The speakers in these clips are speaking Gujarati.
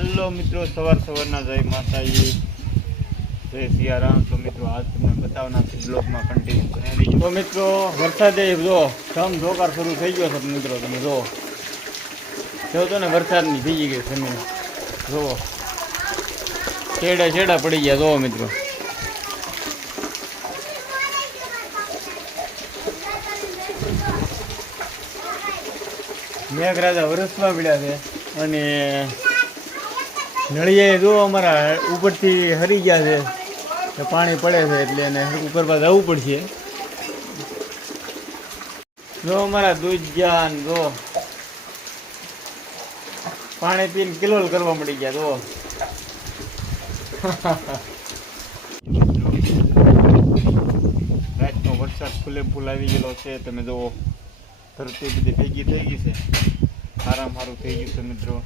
हेलो मित्रों, सवार सवाરના जय माताजी, जय सियाराम। तो मित्रों आज તમને બતાવના છે બ્લોગમાં કન્ટિન્યુ બનાવી। તો મિત્રો વરસાદે જો ધમધોકાર શરૂ થઈ ગયો છે મિત્રો। તમે જો તો ને વરસાદની ભીજી ગઈ જમીન, જો છેડા છેડા પડી ગયા। જો મિત્રો મેઘરાજા વરસવા મળ્યા છે અને નળિયે જો અમારા ઉપરથી હરી ગયા છે, પાણી પડે છે એટલે એને હરકું કરવા જવું પડશે। જો અમારા દૂધજાન જો પાણી પીને કિલોલ કરવા મળી ગયા। જો રાતનો વરસાદ ફૂલે ફૂલ આવી ગયેલો છે। તમે જુઓ ધરતી બધી ભેગી થઈ ગઈ છે, સારામાં સારું થઈ ગયું છે મિત્રો।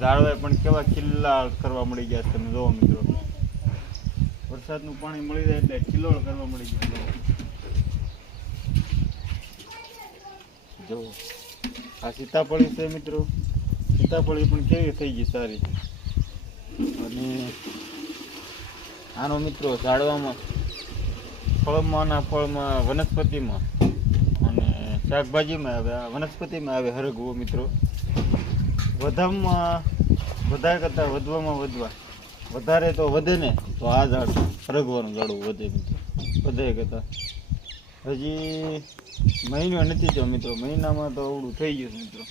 ઝાડવાય પણ કેવા કિલ્લા કરવા મળી ગયા। તમે જુઓ મિત્રો વરસાદનું પાણી મળી જાય એટલે કિલ્લોળ કરવા મળી ગયા। જો આ સીતાફળી છે મિત્રો, સીતાફળી પણ કેવી થઈ ગઈ સારી। અને આનો મિત્રો ઝાડવામાં ફળમાં વનસ્પતિમાં અને શાકભાજીમાં આવે, આ વનસ્પતિમાં આવે હરગવો મિત્રો। વધારે કરતાં વધવામાં વધારે તો વધે ને તો આ ઝાડ હરગવાનું ઝાડવું વધે મિત્રો, વધારે કરતાં। હજી મહિનો નથી થયો મિત્રો, મહિનામાં તો અવડું થઈ ગયું છે મિત્રો।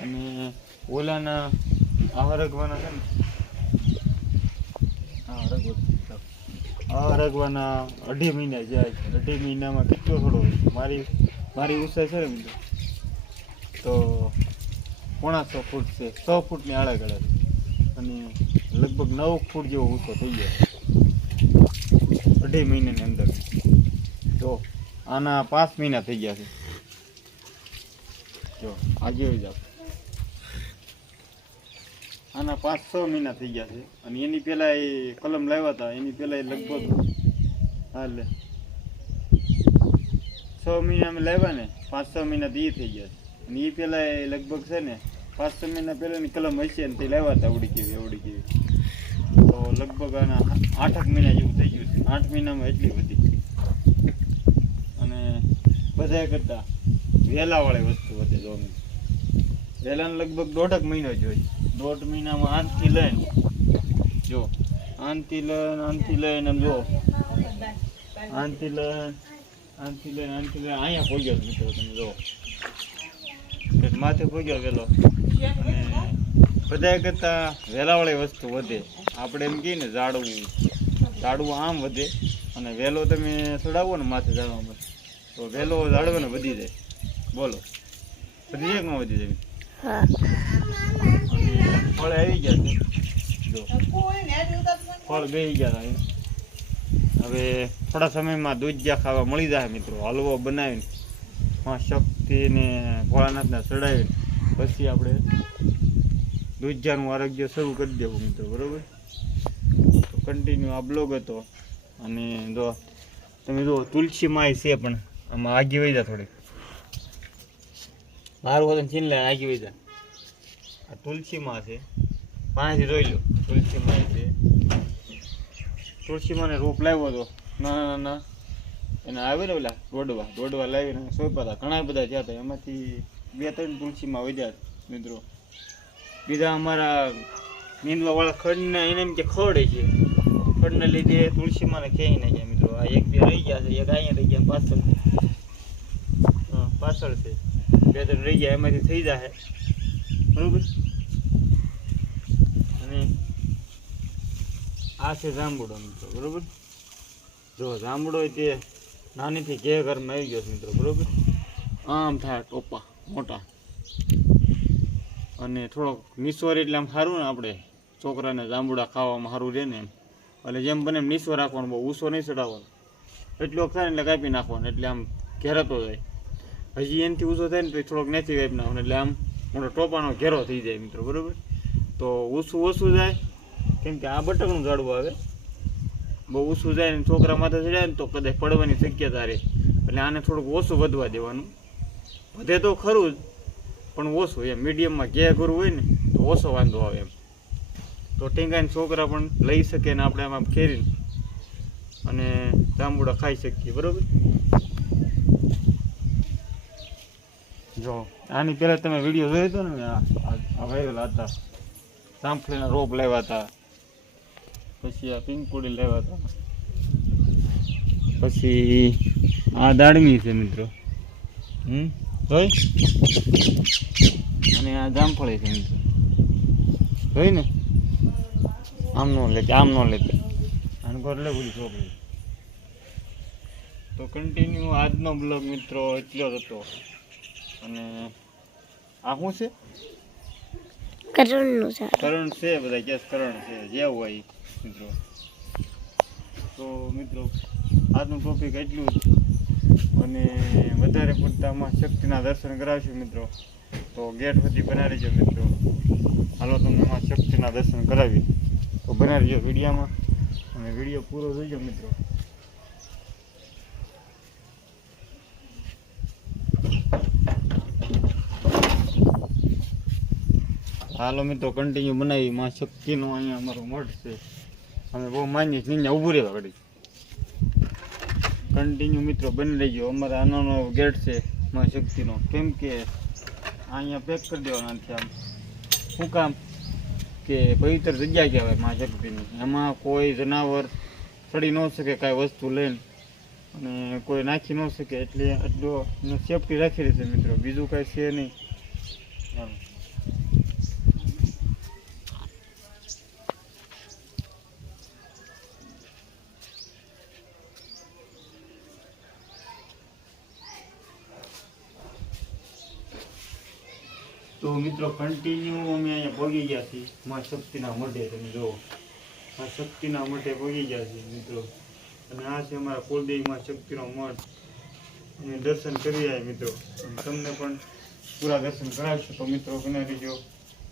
અને ઓલાના આ હરગવાના છે ને, આ હરગવાના 2.5 મહિના જાય। 2.5 મહિનામાં કેટલો થોડો મારી ઊંચાઈ છે ને મિત્રો તો 6.25 ફૂટ છે, 6 ફૂટની આળે અને લગભગ 9 ફૂટ જેવો ઊંચો થઈ ગયો 2.5 મહિનાની અંદર। તો આના 5 મહિના થઈ ગયા છે। જો આજે જાવ આના 5-6 મહિના થઈ ગયા છે। અને એની પહેલાં એ કલમ લાવ્યા હતા, એની પહેલાં લગભગ હાલે 6 મહિનામાં લાવ્યા ને, 5-6 મહિના તો એ થઈ ગયા છે। અને એ પહેલાં એ લગભગ છે ને 5-6 મહિના પહેલાંની કલમ હશે ને તે લાવ્યા હતા એવડી કેવી। તો લગભગ આના 8 મહિના જેવું થઈ ગયું છે, 8 મહિનામાં એટલી બધી। અને બધા કરતાં વહેલાવાળી વસ્તુ વધે। જો વહેલાને લગભગ 1.5 મહિનો જોઈએ, 1.5 મહિનામાં આનથી લઈને જો આનથી લઈને આમ જો આનથી લઈને અહીંયા પહોંચ્યો મિત્રો। તમે જો માથે પહોંચ્યો વહેલો, અને બધા કરતાં વહેલાવાળી વસ્તુ વધે। આપણે એમ કહીએ ને ઝાડવું આમ વધે, અને વહેલો તમે ચડાવો ને માથે ઝાડવામાં તો વહેલો ઝાડવાને વધી જાય। બોલો વધી જાય કે ન વધી જાય? ફળ આવી ગયા છે, જો ફળ બેસી ગયા હતા। હવે થોડા સમયમાં દૂધિયા ખાવા મળી જાય મિત્રો, હલવો બનાવીને માં શક્તિ ને ભોળાનાથને ચડાવીને પછી આપણે દૂધિયાનું આરોગ્ય શરૂ કરી દેવું મિત્રો, બરાબર? તો કન્ટિન્યુ આ બ્લોગ હતો। અને જો તમે જુઓ તુલસી માય છે પણ આમાં આગી વહી જા થોડીક, મારું હોત ચીન લે આગી વહી જા। આ તુલસીમાં છે, પાણીથી જોઈ લો તુલસીમાં છે। તુલસીમાં ને રોપ લાવ્યો હતો નાના એને આવે ને ઓલા દોડવા લાવીને સોંપ્યા હતા, ઘણા બધા થયા હતા, એમાંથી 2-3 તુલસીમાં વધ્યા મિત્રો। બીજા અમારા નીંદવાવાળા ખડના એને એમ કે ખડ છે, ખડને લીધે તુલસીમાં ને ખેંચી નાખ્યા મિત્રો। આ 1-2 રહી ગયા છે, એક અહીંયા રહી ગયા પાછળ છે, 2-3 રહી ગયા, એમાંથી થઈ જાય બરોબર। અને આ છે જાંબુડો મિત્રો, બરોબર? જો જાંબુડો તે નાનીથી ઘરમાં આવી ગયો છે મિત્રો, બરોબર? આમ થાય ટોપા મોટા, અને થોડોક નિસ્વર એટલે આમ સારું ને, આપણે છોકરાને જાંબુડા ખાવામાં સારું રહે ને એમ, એટલે જેમ બને એમ નિસ્વર રાખવાનું, બહુ ઊંચો નહીં ચડાવવાનો, એટલો થાય ને એટલે કાપી નાખવાનો, એટલે આમ ઘેરાતો જાય। હજી એનાથી ઊંચો થાય ને તો થોડોક નથી કાપી નાખવાનો, એટલે આમ મોટો ટોપાનો ઘેરો થઈ જાય મિત્રો, બરાબર? તો ઓછું જાય, કેમ કે આ બટકનું ઝાડવું આવે, બહુ ઓછું જાય ને છોકરા માથે ચડાય ને તો કદાચ પડવાની શક્યતા રહે, એટલે આને થોડુંક ઓછું વધવા દેવાનું। વધે તો ખરું જ પણ ઓછું, એમ મીડિયમમાં ઘે કરવું હોય ને તો ઓછો વાંધો આવે એમ. તો ટેંગાના છોકરા પણ લઈ શકે ને આપણે આમાં ખેરીને અને જાંબુડા ખાઈ શકીએ. બરાબર. જો આની પહેલાં તમે વિડીયો જોયો હતો ને, આ વાયરલ હતા. જામફળીના રોપ લાવ્યા હતા, પછી આ પિંકપુડી લાવ્યા હતા, પછી આ દાડમી છે મિત્રો, જોઈ, અને આ જામફળી છે મિત્રો, જોઈ ને. આમ ન લેતી, આમ ન લેતી, આને ઘર લે બધી ચોપડી. તો કન્ટિન્યુ આજનો બ્લોગ મિત્રો એટલો જ હતો. અને આ શું છે? કરણ છે, બધા કેસ કરણ છે, જેવું હોય મિત્રો. તો મિત્રો આજનું ટોપિક એટલું જ, અને વધારે પૂરતામાં શક્તિના દર્શન કરાવશું મિત્રો. તો ગેટ સુધી બનાવી દેજો મિત્રો. હાલો તમને માં શક્તિના દર્શન કરાવી. તો બનાવી દેજો વિડીયામાં, અને વિડીયો પૂરો જોઈજો મિત્રો. હાલો મિત્રો કન્ટિન્યુ બનાવી. માં શક્તિનો અહીંયા અમારો મઠ છે, અમે બહુ માનીએ છીએ. અહીંયા ઊભું રહેવા ઘડી કન્ટિન્યુ મિત્રો બની રહેજો. અમારે આનો ગેટ છે માં શક્તિનો, કેમ કે અહીંયા પેક કરી દેવાના છે. આમ શું કામ કે પવિત્ર જગ્યા કહેવાય માં શક્તિની. એમાં કોઈ જનાવર ચડી ન શકે કાંઈ વસ્તુ લઈને, અને કોઈ નાખી ન શકે, એટલે એટલો સેફટી રાખી રહેશે મિત્રો. બીજું કાંઈ છે નહીં. તો મિત્રો કન્ટિન્યુ અમે અહીંયા પગી ગયા છીએ માં શક્તિના મઢે. તમે જુઓ, માં શક્તિના મઢે પગી ગયા છીએ મિત્રો. અને આ છે અમારા કુલદેવી માં શક્તિનો મઠ. અમે દર્શન કરી આવ્યા મિત્રો. તમને પણ પૂરા દર્શન કરાવશું. તો મિત્રો બને રહીજો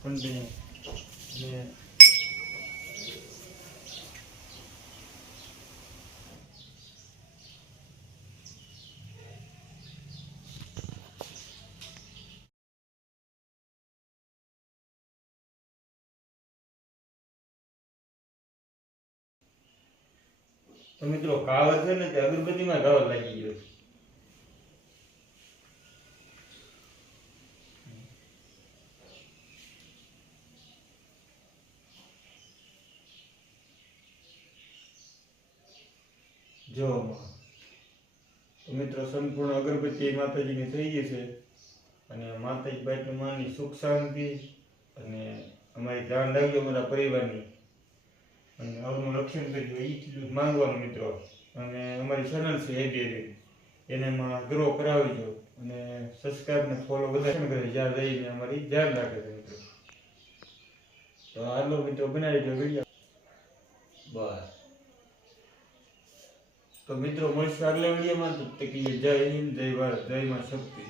કન્ટિન્યુ. અને તો મિત્રો કાવર છે ને તે અગરબત્તીમાં કાવર લાગી ગયો. જો તો મિત્રો સંપૂર્ણ અગરબત્તી માતાજીની થઈ ગઈ છે. અને માતાજી બાઈટનું માની સુખ શાંતિ, અને અમારી ધ્યાન રાખજો અમારા પરિવારની, અને આવનું રક્ષણ કરજો. એ ચીજ માંગવાનું મિત્રો. અને અમારી ચેનલ છે એબીએબી, એને એમાં ગ્રો કરાવીજો, અને સબસ્ક્રાઈબ ને ફોલો બધા કરે જ્યાં રહીને અમારી ધ્યાન રાખે છે મિત્રો. તો આટલો મિત્રો બનાવી દો વિડીયો. બસ તો મિત્રો મળશું આગલા વિડીયોમાં. જય હિન્દ, જય ભારત, જય માં શક્તિ.